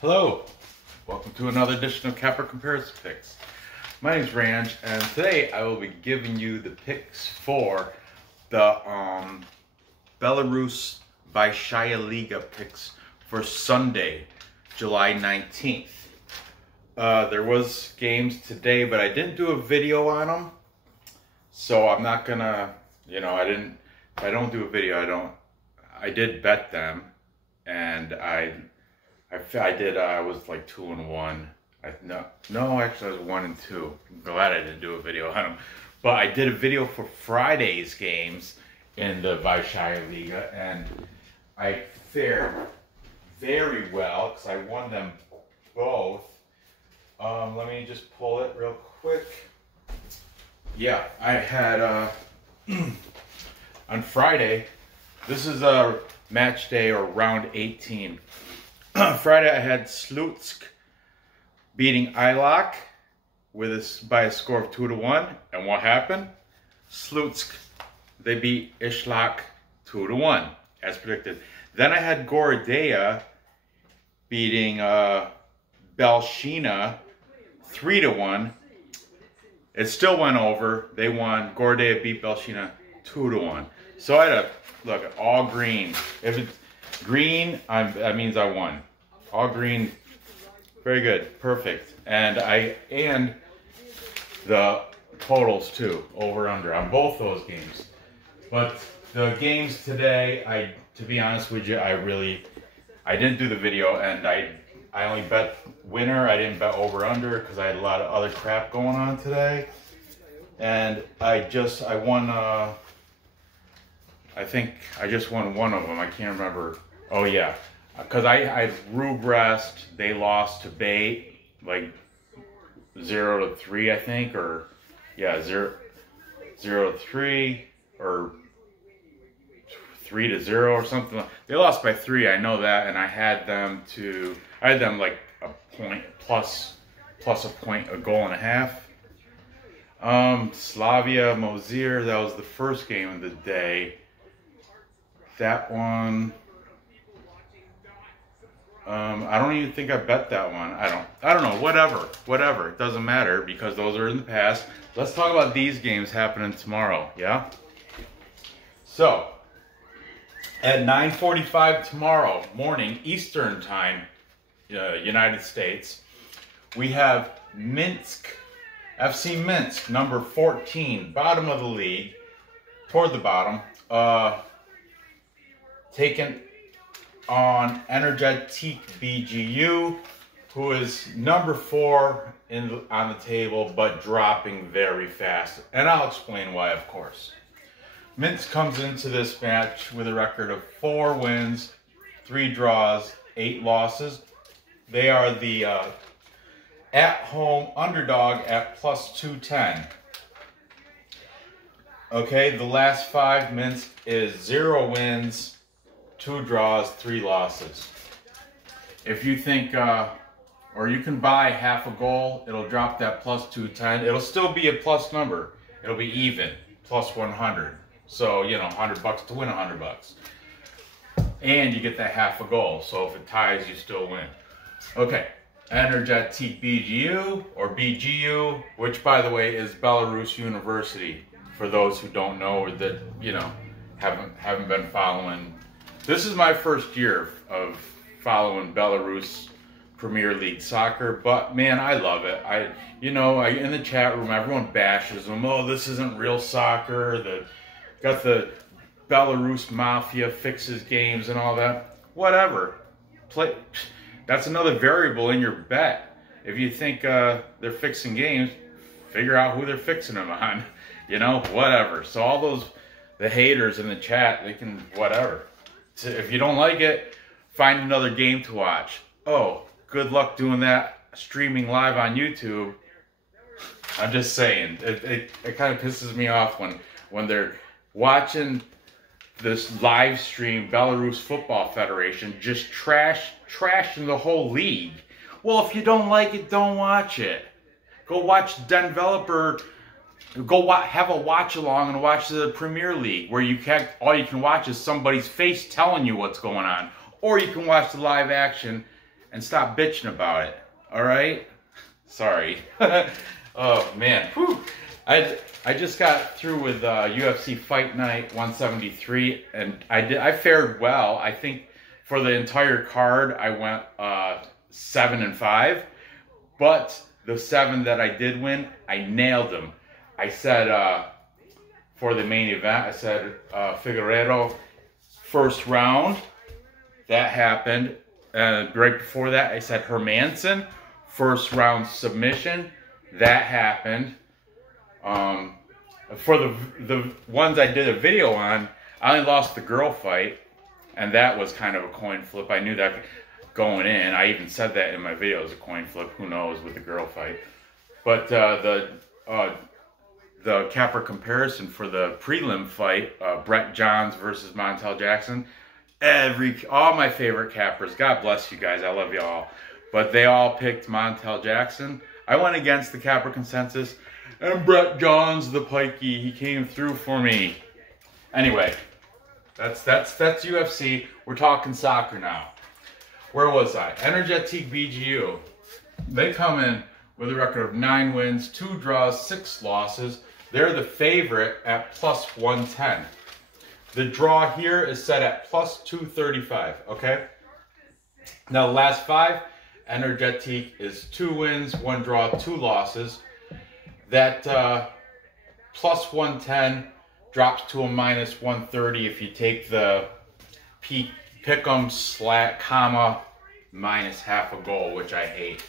Hello, welcome to another edition of Capper Comparison Picks. My name is Ranj, and today I will be giving you the picks for the Belarus Vysshaya Liga picks for Sunday, July 19th. There was games today, but I didn't do a video on them, so I'm not gonna, if I don't do a video, I did bet them, and I was like 2-1. No, actually I was 1-2. I'm glad I didn't do a video on them. But I did a video for Friday's games in the Vysshaya Liga, and I fared very well because I won them both. Let me just pull it real quick. Yeah, I had on Friday, this is a match day or round 18. Friday I had Slutsk beating Ilok by a score of 2-1, and what happened? Slutsk, they beat Ishlak 2-1 as predicted. Then I had Grodno beating Belshina 3-1. It still went over. They won. Grodno beat Belshina 2-1. So I had all green. If it's green, that means I won. All green, very good, perfect. And the totals too, over under on both those games. But the games today, to be honest with you, I didn't do the video, and I only bet winner. I didn't bet over under because I had a lot of other crap going on today. And I won. I think I just won one of them. I can't remember. Oh yeah, because I Rubrest, they lost to Bait like 0-3, I think, or yeah, 0-3 or 3-0 or something. They lost by 3. I know that, and I had them like a point plus a point, a goal and a half. Slavia Mozir, that was the first game of the day. That one, I don't even think I bet that one. I don't know, whatever, it doesn't matter because those are in the past. Let's talk about these games happening tomorrow, yeah? So, at 9:45 tomorrow morning, Eastern Time, United States, we have Minsk, FC Minsk, number 14, bottom of the league, toward the bottom, taken on Energetik-BGU, who is number 4 on the table, but dropping very fast. And I'll explain why, of course. Minsk comes into this match with a record of 4 wins, 3 draws, 8 losses. They are the at-home underdog at plus 210. Okay, the last 5 Minsk is 0 wins, 2 draws, 3 losses. If you think, or you can buy half a goal, it'll drop that plus 210. It'll still be a plus number. It'll be even, plus 100. So, $100 to win $100. And you get that half a goal. So if it ties, you still win. Okay, Energetik-BGU, or BGU, which by the way is Belarus University, for those who don't know or that, haven't been following. This is my first year of following Belarus Premier League soccer, but man, I love it. in the chat room, everyone bashes them. Oh, this isn't real soccer. Got the Belarus Mafia fixes games and all that. Whatever. That's another variable in your bet. If you think they're fixing games, figure out who they're fixing them on. Whatever. So all the haters in the chat, they can whatever. So if you don't like it, find another game to watch. Oh, good luck doing that streaming live on YouTube. I'm just saying, it kind of pisses me off when they're watching this live stream, Belarus Football Federation, just trashing the whole league. Well, if you don't like it, don't watch it. Go watch Developer. Have a watch along and watch the Premier League, where all you can watch is somebody's face telling you what's going on, or you can watch the live action and stop bitching about it. All right? Sorry. Oh man. Whew. I just got through with UFC Fight Night 173, and I fared well. I think for the entire card I went 7-5, but the 7 that I did win, I nailed them. I said for the main event, I said Figueiredo first round. That happened. Right before that, I said Hermanson first round submission. That happened. For the ones I did a video on, I only lost the girl fight, and that was kind of a coin flip. I knew that going in. I even said that in my video as a coin flip. Who knows with the girl fight? But the capper comparison for the prelim fight, Brett Johns versus Montel Jackson. All my favorite cappers. God bless you guys. I love you all. But they all picked Montel Jackson. I went against the capper consensus. And Brett Johns, the pikey, he came through for me. Anyway, that's UFC. We're talking soccer now. Where was I? Energetik-BGU. They come in with a record of 9 wins, 2 draws, 6 losses. They're the favorite at plus 110. The draw here is set at plus 235, okay? Now the last 5, Energetik is 2 wins, 1 draw, 2 losses. That plus 110 drops to a minus 130 if you take the pick'em / comma minus half a goal, which I hate.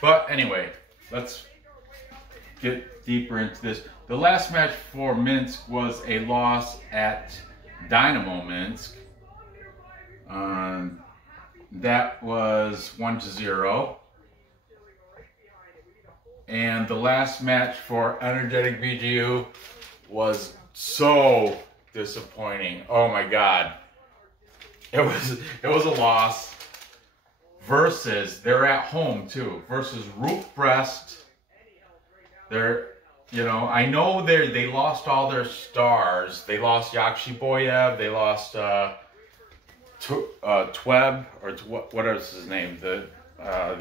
But anyway, let's get deeper into this. The last match for Minsk was a loss at Dinamo Minsk. That was 1-0. And the last match for Energetik-BGU was so disappointing. Oh my God. It was a loss versus, they're at home too, versus Ruch Brest. I know they lost all their stars. They lost Yakshiboyev, they lost Tweb, or what is his name? The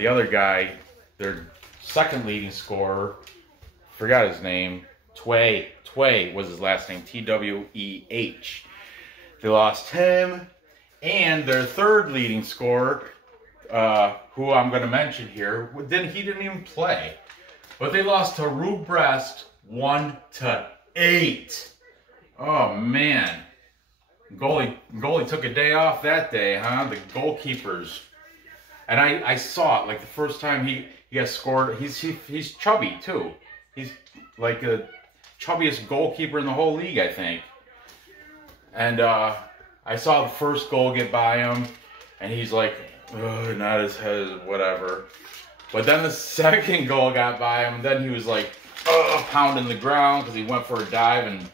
other guy, their second leading scorer, forgot his name. Tweh was his last name, Tweh. They lost him, and their third leading scorer, who I'm going to mention here, he didn't even play. But they lost to Ruch Brest 1-8. Oh man, goalie took a day off that day, huh? The goalkeepers, and I saw it like the first time he has scored. He's chubby too. He's like the chubbiest goalkeeper in the whole league, I think. And I saw the first goal get by him, and he's like, not his head, whatever. But then the second goal got by him, and then he was like, pounding the ground because he went for a dive, and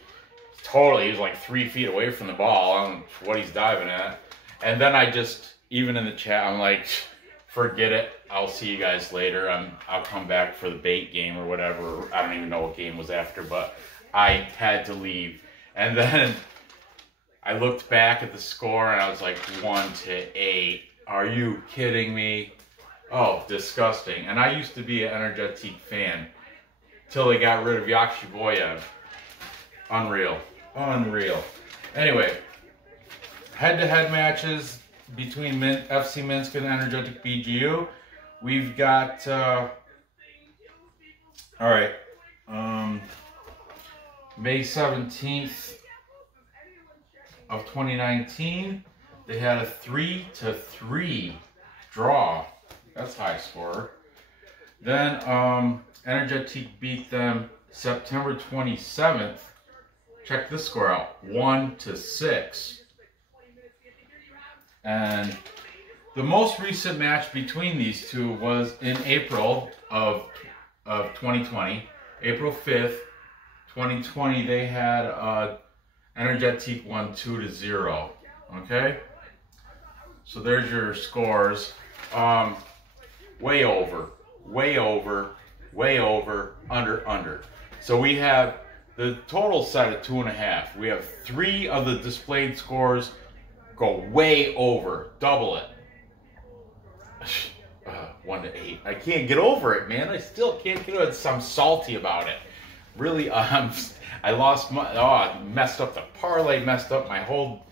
totally, he was like 3 feet away from the ball. I don't know what he's diving at. And then I just, even in the chat, I'm like, forget it. I'll see you guys later. I'll come back for the bait game or whatever. I don't even know what game was after, but I had to leave. And then I looked back at the score, and I was like, 1-8. Are you kidding me? Oh, disgusting. And I used to be an Energetik fan till they got rid of Yakshiboyev. Unreal. Unreal. Anyway, head-to-head matches between FC Minsk and Energetik-BGU. We've got, May 17th of 2019, they had a 3-3 draw. That's high score. Then Energetik beat them September 27th. Check this score out, 1-6. And the most recent match between these two was in April of 2020. April 5th, 2020, they had Energetik won 2-0. Okay? So there's your scores. Way over, way over, way over, under. So we have the total set at 2.5. We have 3 of the displayed scores go way over, double it. down to 8. I can't get over it, man. I still can't get over it. I'm salty about it. Really, I lost my, I messed up the parlay, messed up my whole,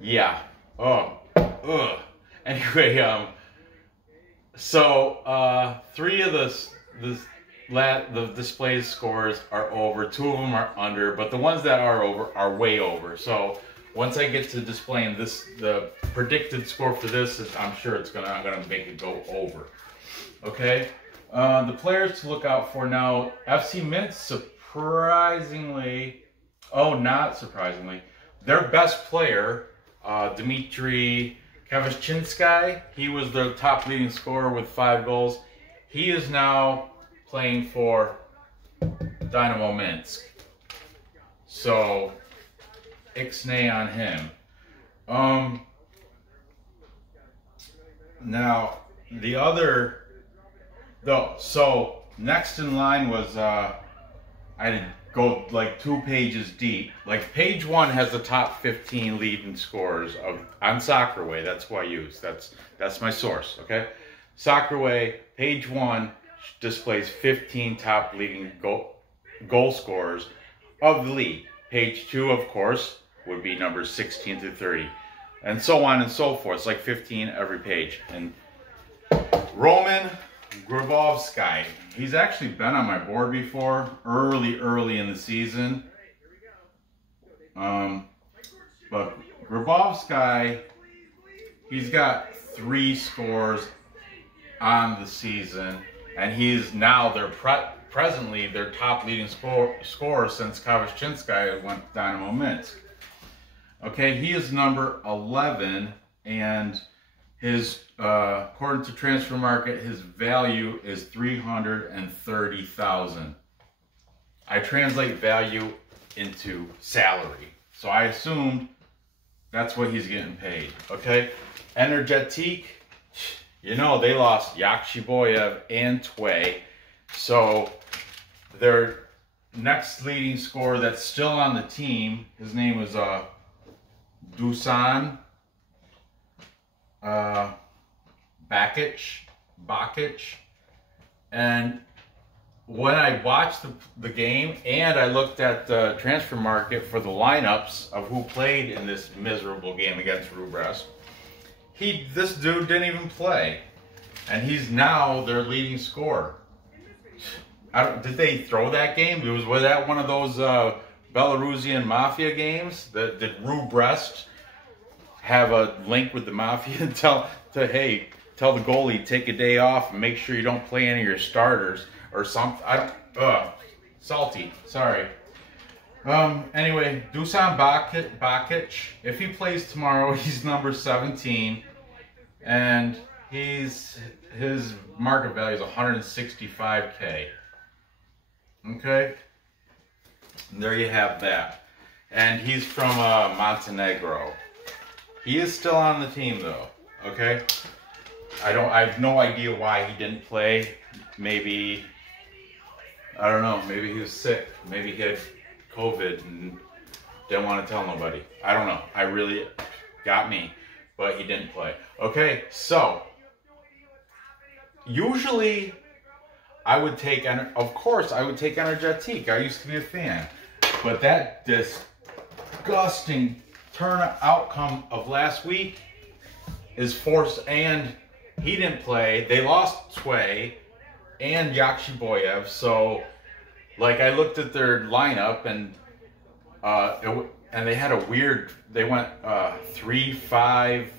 yeah. Oh, ugh. Anyway, so 3 of the display scores are over. 2 of them are under, but the ones that are over are way over. So once I get to displaying this, the predicted score for this is, I'm sure I'm gonna make it go over. Okay, the players to look out for now: FC Minsk, surprisingly, not surprisingly, their best player, Dmitry Kavashchinsky, he was the top leading scorer with 5 goals. He is now playing for Dinamo Minsk. So, ixnay on him. Now, the other, so next in line was, I did go like 2 pages deep. Like page 1 has the top 15 leading scorers on Soccerway. That's who I use. That's my source. Okay, Soccerway page 1 displays 15 top leading goal scorers of the league. Page 2, of course, would be numbers 16 through 30, and so on and so forth. It's like 15 every page. And Roman Grabovsky, he's actually been on my board before, early in the season. But Grabovsky, he's got 3 scores on the season, and he's now presently their top leading scorer since Kavashchinsky went to Dinamo Minsk. Okay, he is number 11, and his, according to Transfer Market, his value is 330,000. I translate value into salary, so I assumed that's what he's getting paid. Okay, Energetik, you know they lost Yakshiboyev and Tway, so their next leading scorer that's still on the team, his name is Dusan Bakic, and when I watched the game and I looked at the Transfer Market for the lineups of who played in this miserable game against Rubrest, this dude didn't even play, and he's now their leading scorer. Did they throw that game? Was that one of those Belarusian mafia games? Did Rubrest have a link with the mafia and tell the goalie take a day off and make sure you don't play any of your starters or something? Salty. Sorry. Anyway, Dusan Bakic, if he plays tomorrow, he's number 17, and his market value is 165K. Okay, and there you have that. And he's from Montenegro. He is still on the team though. Okay, I have no idea why he didn't play. Maybe, I don't know, maybe he was sick. Maybe he had COVID and didn't want to tell nobody. I don't know. I really got me, but he didn't play. Okay, so usually I would take, of course, I would take Energetik. I used to be a fan, but that disgusting outcome of last week is forced, and he didn't play. They lost Tway and Yakshiboyev, so like I looked at their lineup and they had a weird. They went 3-5-2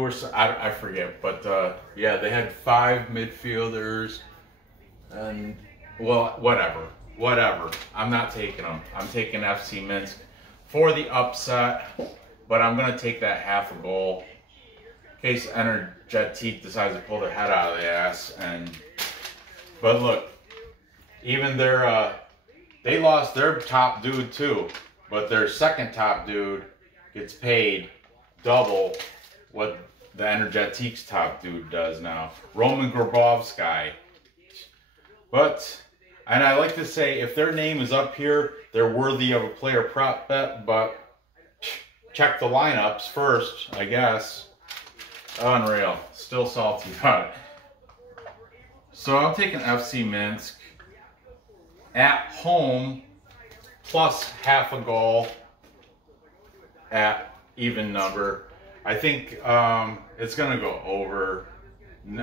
or so. I forget, but yeah, they had 5 midfielders, and well, whatever. I'm not taking them. I'm taking FC Minsk for the upset, but I'm gonna take that half a goal in case Energetik decides to pull their head out of the ass. But look, even they lost their top dude too, but their second top dude gets paid double what the Energetik's top dude does now, Roman Grabovsky. And I like to say, if their name is up here, they're worthy of a player prop bet, but check the lineups first, I guess. Unreal. Still salty about it. So I'm taking FC Minsk at home plus half a goal at even number. I think it's gonna go over.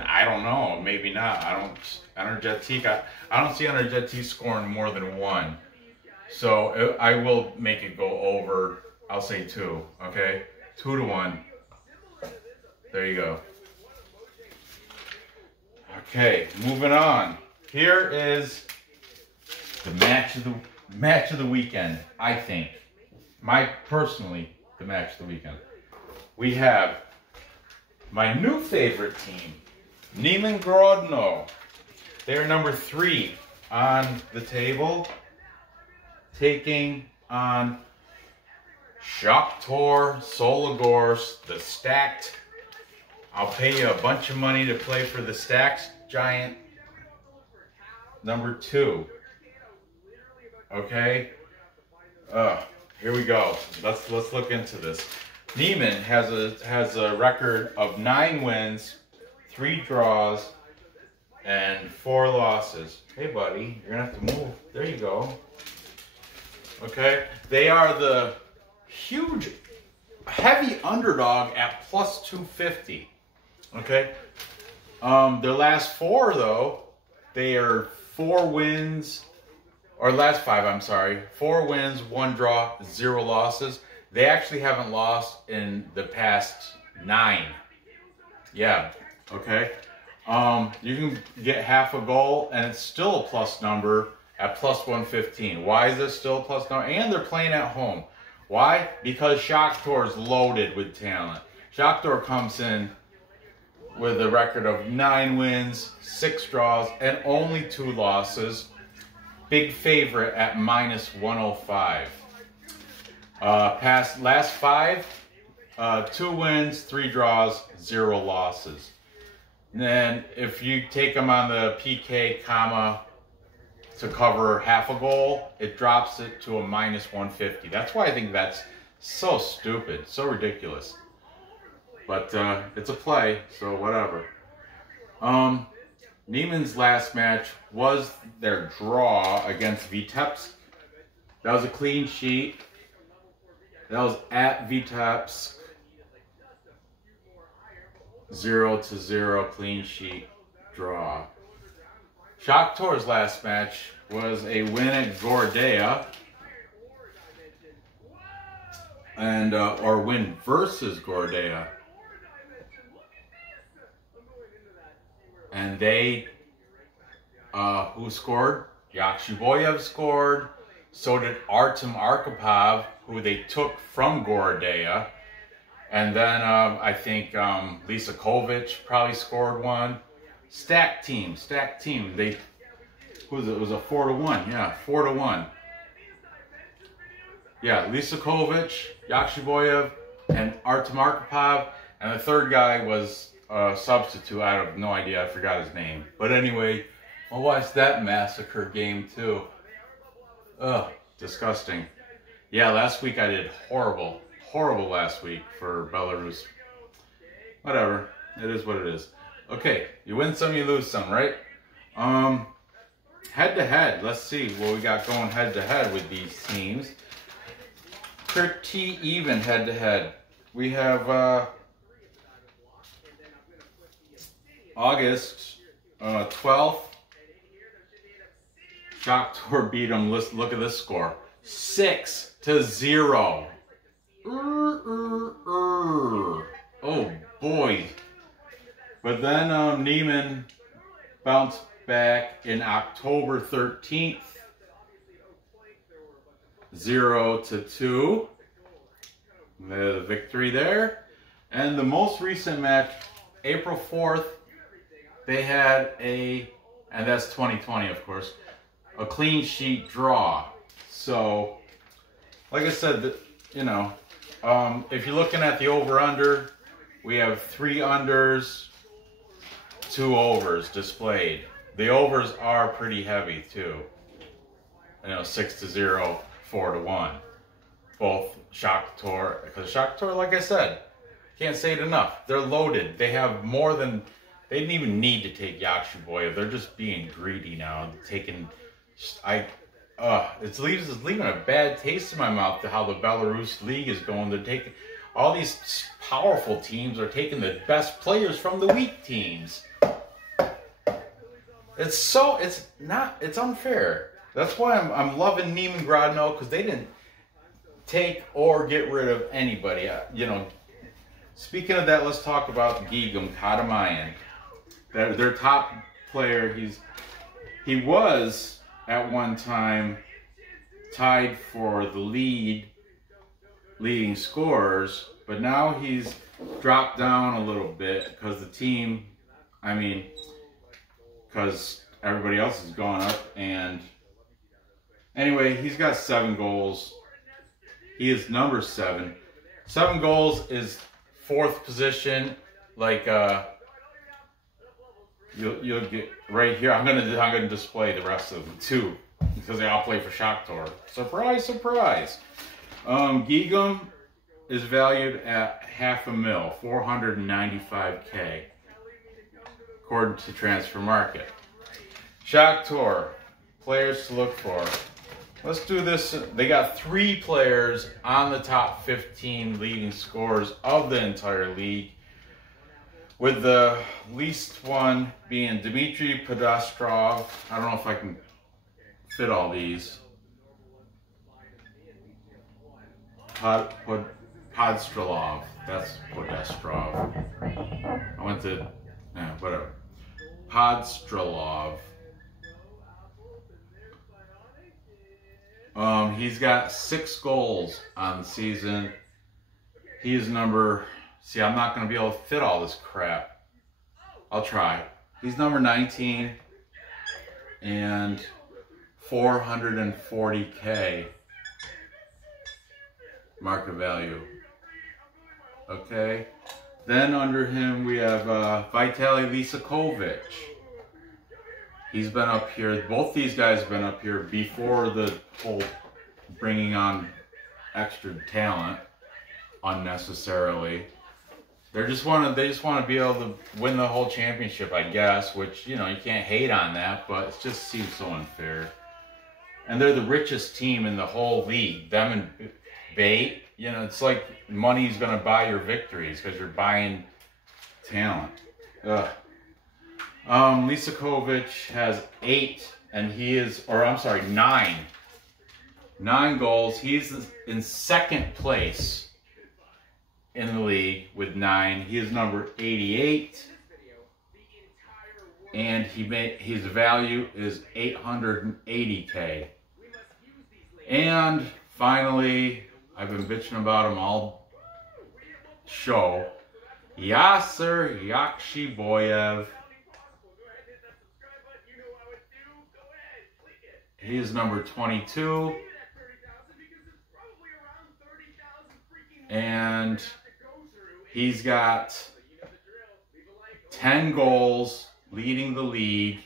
I don't know, maybe not. I don't see Energetik scoring more than 1. So I will make it go over. I'll say 2. Okay, 2-1. There you go. Okay, moving on. Here is the match of the weekend. I think, personally, the match of the weekend. We have my new favorite team, Neman Grodno. They're number 3 on the table, taking on Shakhtyor, Soligorsk, the stacked. I'll pay you a bunch of money to play for the stacked giant number 2. Okay. Here we go. Let's look into this. Neman has a record of 9 wins, 3 draws, and 4 losses. Hey, buddy, you're gonna have to move. There you go. Okay. They are the huge, heavy underdog at plus 250. Okay. Their last 4 though, they are 4 wins, or last 5, I'm sorry, 4 wins, 1 draw, 0 losses. They actually haven't lost in the past 9. Yeah. Okay. You can get half a goal, and it's still a plus number at plus 115. Why is this still a plus number? And they're playing at home. Why? Because Shakhtyor is loaded with talent. Shakhtyor comes in with a record of 9 wins, 6 draws, and only 2 losses. Big favorite at minus 105. Past last 5, 2 wins, 3 draws, 0 losses. And then if you take them on the PK comma to cover half a goal, it drops it to a minus 150. That's why I think that's so stupid, so ridiculous. But it's a play, so whatever. Neman's last match was their draw against Vitebsk. That was a clean sheet. That was at Vitebsk. 0-0 clean sheet draw. Shakhtor's last match was a win at Grodno, and or win versus Grodno. And they, who scored? Yakshiboyev scored. So did Artem Arkhipov, who they took from Grodno. And then I think Lysakovic probably scored 1. Stacked team. They, who was it? It was a 4-1. Yeah, 4-1. Yeah, Lysakovic, Yakshiboyev, and Artem Arkhipov. And the third guy was a substitute. I have no idea. I forgot his name. But anyway, I'll watch that massacre game too. Ugh, disgusting. Yeah, last week I did horrible last week for Belarus. Whatever, it is what it is. Okay, you win some, you lose some, right? Head to head, let's see what we got going head to head with these teams. Pretty even head to head. We have August 12th. Shakhtyor beat them. Look at this score. 6-0. Oh boy. But then Neman bounced back in October 13th. 0-2. The victory there. And the most recent match, April 4th, they had and that's 2020 of course, a clean sheet draw. So, like I said, you know, if you're looking at the over-under, we have 3 unders, 2 overs displayed. The overs are pretty heavy too. You know, 6-0, 4-1. Both Shakhtyor, because Shakhtyor, like I said, can't say it enough. They're loaded. They have more than They didn't even need to take Yakshiboyev. They're just being greedy now. Taking, it's leaving a bad taste in my mouth to how the Belarus league is going. They're taking all these powerful teams are taking the best players from the weak teams. It's unfair. That's why I'm loving Neman Grodno, because they didn't take or get rid of anybody. You know, speaking of that, let's talk about Gigam Kadamayan. Their top player. He was at one time tied for the leading scorers, but now he's dropped down a little bit because the team, because everybody else has gone up. And anyway, he's got 7 goals. He is number 7. 7 goals is 4th position. Like you'll get right here. I'm gonna display the rest of them too, because they all play for Shakhtyor. Surprise, surprise. Gigam is valued at $500,000, $495K, according to Transfer Market. Shakhtyor, players to look for. Let's do this. They got 3 players on the top 15 leading scorers of the entire league, with the least one being Dmitry Podostrov. I don't know if I can fit all these. Podstrelov. That's Podostrov. I went to, whatever. Podstrelov. He's got 6 goals on the season. He is number, see, I'm not going to be able to fit all this crap. I'll try. He's number 19 and $440K market value. Okay. Then under him we have Vitaly Lisakovich. He's been up here. Both these guys have been up here before the whole bringing on extra talent unnecessarily. They just want to be able to win the whole championship, I guess. Which, you know, you can't hate on that, but it just seems so unfair. And they're the richest team in the whole league. Them and Bate. You know, it's like money's gonna buy your victories because you're buying talent. Ugh. Lisakovich has 8, and he is, or I'm sorry, 9 goals. He's in 2nd place in the league with 9. He is number 88, and his value is $880K. And finally, I've been bitching about him all show, Yasser Yakshiboyev. He is number 22, and he's got 10 goals, leading the league.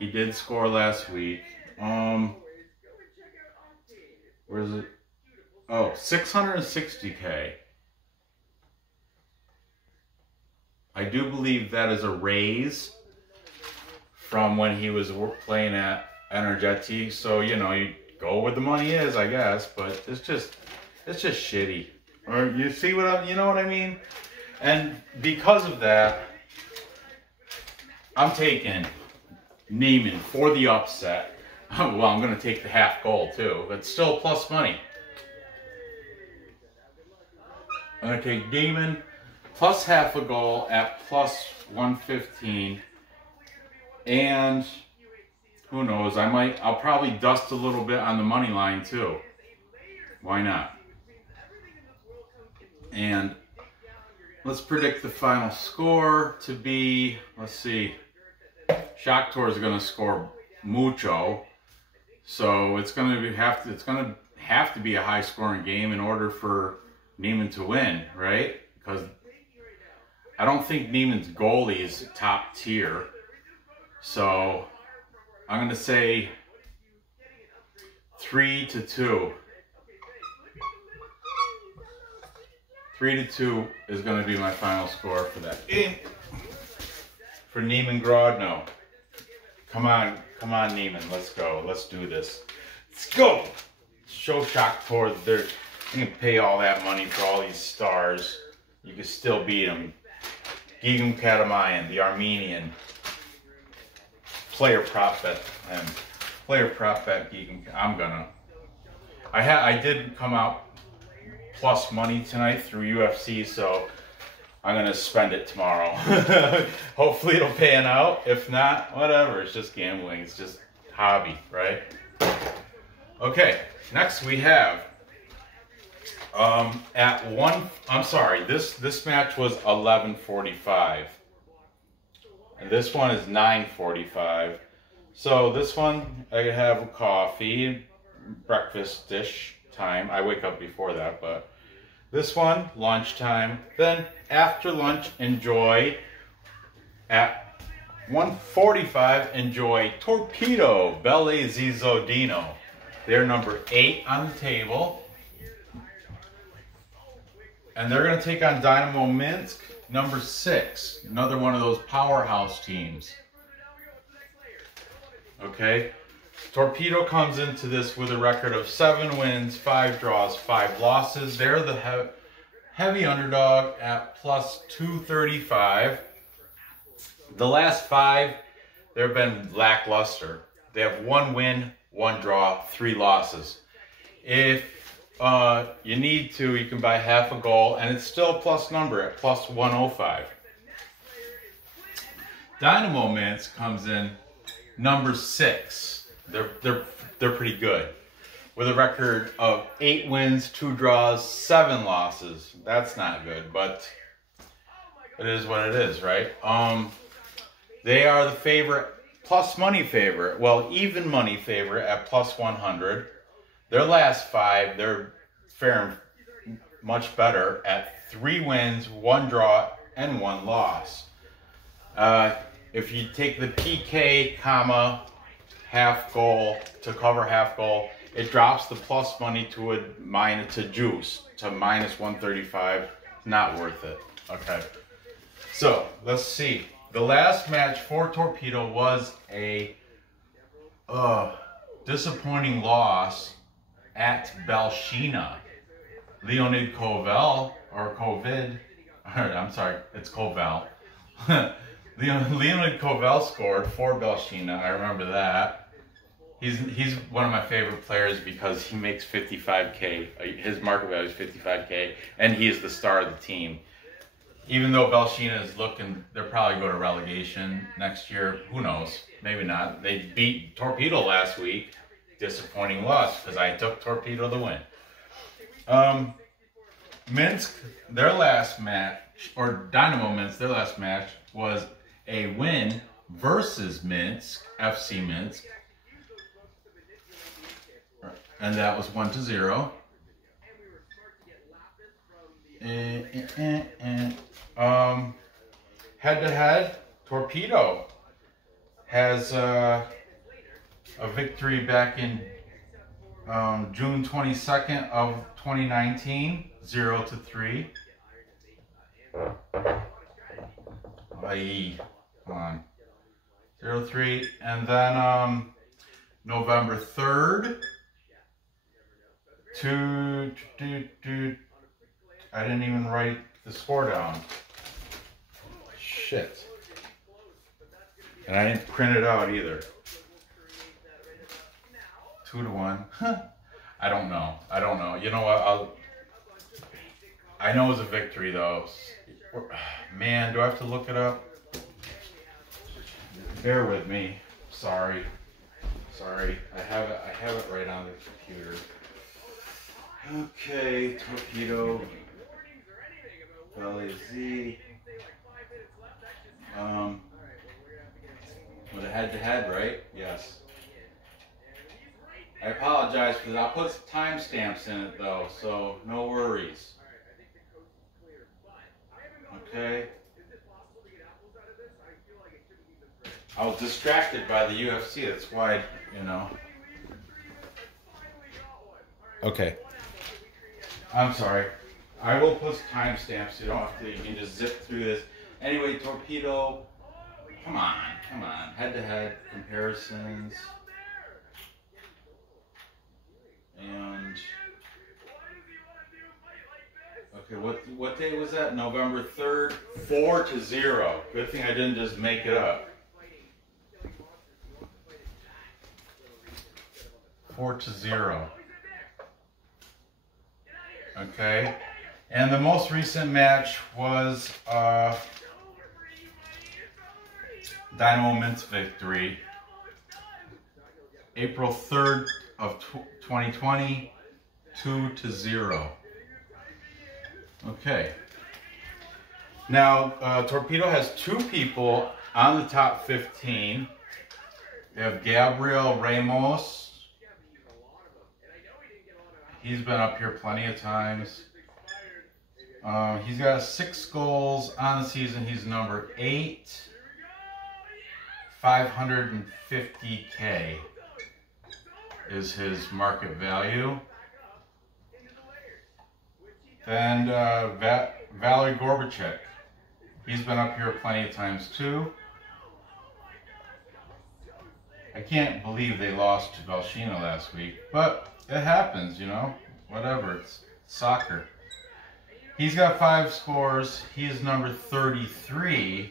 He did score last week. Where is it? Oh, $660K. I do believe that is a raise from when he was playing at Energetik. So, you know, you go where the money is, I guess, but it's just shitty. Or you see what you know what I mean? And because of that, I'm taking Neman for the upset. Well, I'm going to take the half goal too, but still plus money. I'm going to take Neman plus half a goal at plus 115. And who knows, I'll probably dust a little bit on the money line too. Why not? And let's predict the final score to be, let's see, Shakhtyor is going to score mucho. So it's going to have to be a high scoring game in order for Neman to win, right? Because I don't think Neman's goalie is top tier. So I'm going to say 3-2. 3-2 is going to be my final score for that game. for Neman Grodno. Come on, Neman, let's go. Let's do this. Let's go! Show Shakhtyor that they're going to pay all that money for all these stars. You can still beat them. Gigum Kadamayan, the Armenian. Player prop bet him. Player prop bet Gigum. I'm gonna. I did come out plus money tonight through UFC, so I'm gonna spend it tomorrow. Hopefully it'll pan out. If not, whatever. It's just gambling. It's just hobby, right? Okay. Next we have this match was 11:45, and this one is 9:45. So this one I have a coffee, breakfast dish time. I wake up before that, but this one lunchtime. Then after lunch, enjoy at 1:45. Enjoy Torpedo-Zhodino. They're number 8 on the table. And they're going to take on Dinamo Minsk, number 6. Another one of those powerhouse teams. Okay. Torpedo comes into this with a record of 7 wins, 5 draws, 5 losses. They're the heavy underdog at plus 235. The last 5, they've been lackluster. They have 1 win, 1 draw, 3 losses. If you need to, you can buy half a goal, and it's still a plus number at plus 105. Dinamo Minsk comes in number 6. They're pretty good, with a record of 8 wins, 2 draws, 7 losses. That's not good, but it is what it is, right? They are the favorite, plus money favorite. Well, even money favorite at plus 100. Their last 5, they're faring much better at 3 wins, 1 draw, and 1 loss. If you take the PK, half goal to cover half goal, it drops the plus money to juice to minus 135. Not worth it. Okay. So let's see. The last match for Torpedo was a disappointing loss at Vysshaya. Leonid Koval, or Covid, I'm sorry, it's Koval. Leonid Koval scored for Vysshaya. I remember that. He's one of my favorite players because he makes 55K. His market value is 55K, and he is the star of the team. Even though Vysshaya is looking, they'll probably go to relegation next year. Who knows? Maybe not. They beat Torpedo last week. Disappointing loss because I took Torpedo to win. Minsk, their last match, or Dinamo Minsk, their last match was a win versus Minsk, FC Minsk. And that was 1-0. Head-to-head, Torpedo has a victory back in June 22nd of 2019, 0-3. Come on. 0-3. And then November 3rd, I didn't even write the score down. Shit. And I didn't print it out either. 2-1. I don't know. You know what? I know it's a victory though. Man, do I have to look it up? Bear with me. Sorry. I have it right on the computer. Okay, Torpedo. LAZ. With a head-to-head, right? Yes. I apologize for that. I'll put timestamps in it though, so no worries. Okay. I was distracted by the UFC. That's why, you know. Okay. I'm sorry. I will put timestamps. So you don't have to. You can just zip through this. Anyway, Torpedo Come on, come on. Head-to-head comparisons. And okay, what day was that? November 3rd, 4-0. Good thing I didn't just make it up. 4-0. Okay, and the most recent match was Dinamo Minsk victory, April 3rd of 2020, 2-0. Okay. Now, Torpedo has 2 people on the top 15. They have Gabriel Ramos. He's been up here plenty of times. He's got 6 goals on the season. He's number 8. 550K is his market value. And Valery Gorbachek. He's been up here plenty of times too. I can't believe they lost to Vysshaya last week, but it happens, you know, whatever, it's soccer. He's got 5 scores. He is number 33,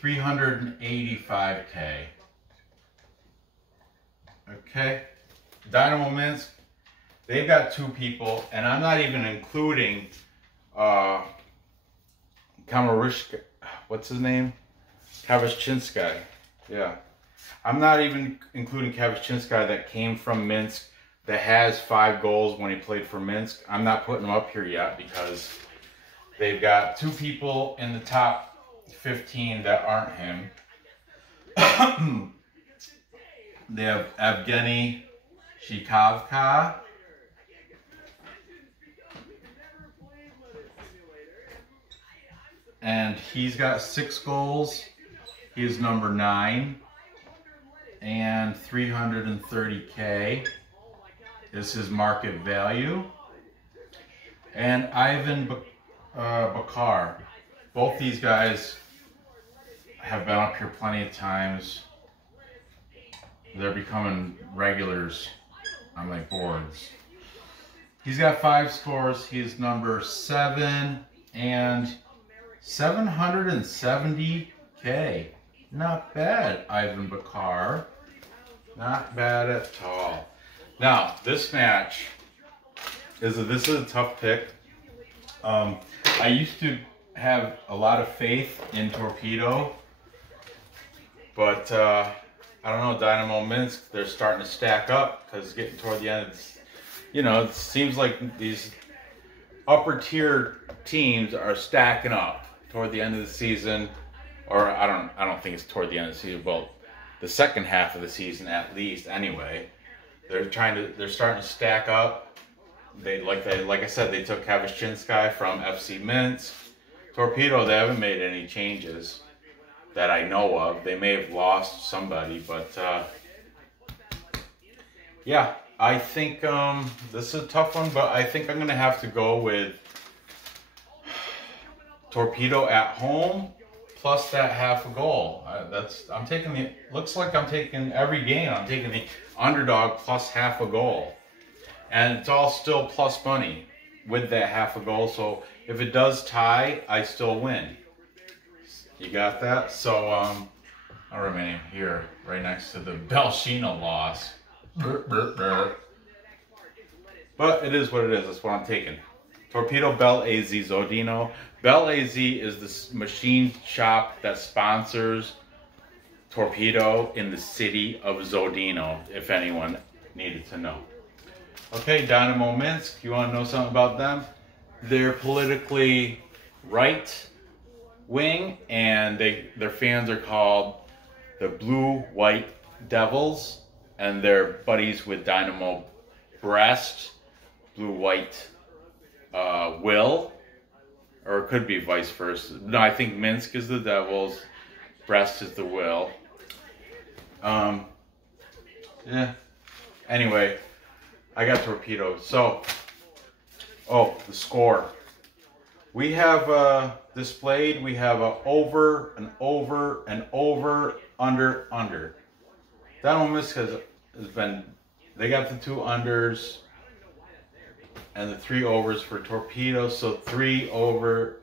385K. Okay, Dinamo Minsk, they've got 2 people, and I'm not even including Kamarishka, what's his name? Kavashchinsky, yeah. I'm not even including Kavashchinsky that came from Minsk, that has 5 goals when he played for Minsk. I'm not putting him up here yet because they've got 2 people in the top 15 that aren't him. They have Evgeny Shikovka. And he's got 6 goals. He is number 9. And 330K is his market value. And Ivan Bakar. Both these guys have been up here plenty of times. They're becoming regulars on my boards. He's got 5 scores. He's number 7 and 770K. Not bad, Ivan Bakar. Not bad at all. Now, this match this is a tough pick. I used to have a lot of faith in Torpedo, but I don't know, Dinamo Minsk, they're starting to stack up because getting toward the end, you know, it seems like these upper tier teams are stacking up toward the end of the season, or I don't think it's toward the end of the season, well, the second half of the season at least anyway. They're starting to stack up. Like I said, they took Kavashchinsky from FC Minsk. Torpedo, they haven't made any changes that I know of. They may have lost somebody, but yeah, I think this is a tough one, but I think I'm going to have to go with Torpedo at home plus that half a goal. Looks like I'm taking every game. I'm taking the underdog plus half a goal. And it's all still plus money with that half a goal. So if it does tie, I still win. You got that? So I'll remain here right next to the Vysshaya loss. But it is what it is. That's what I'm taking. Torpedo Belarus-Zhodino. Belarus is the machine shop that sponsors Torpedo in the city of Zhodino, if anyone needed to know. Okay, Dinamo Minsk, you want to know something about them? They're politically right-wing, and their fans are called the Blue-White Devils, and they're buddies with Dinamo Brest, Blue-White Will, or it could be vice versa. No, I think Minsk is the Devils, Brest is the Will. Yeah. Anyway, I got Torpedo. So, the score. We have displayed, we have a over, an over, an over, under, under. Dinamo Minsk has been, they got the 2 unders and the 3 overs for Torpedo, so 3 over.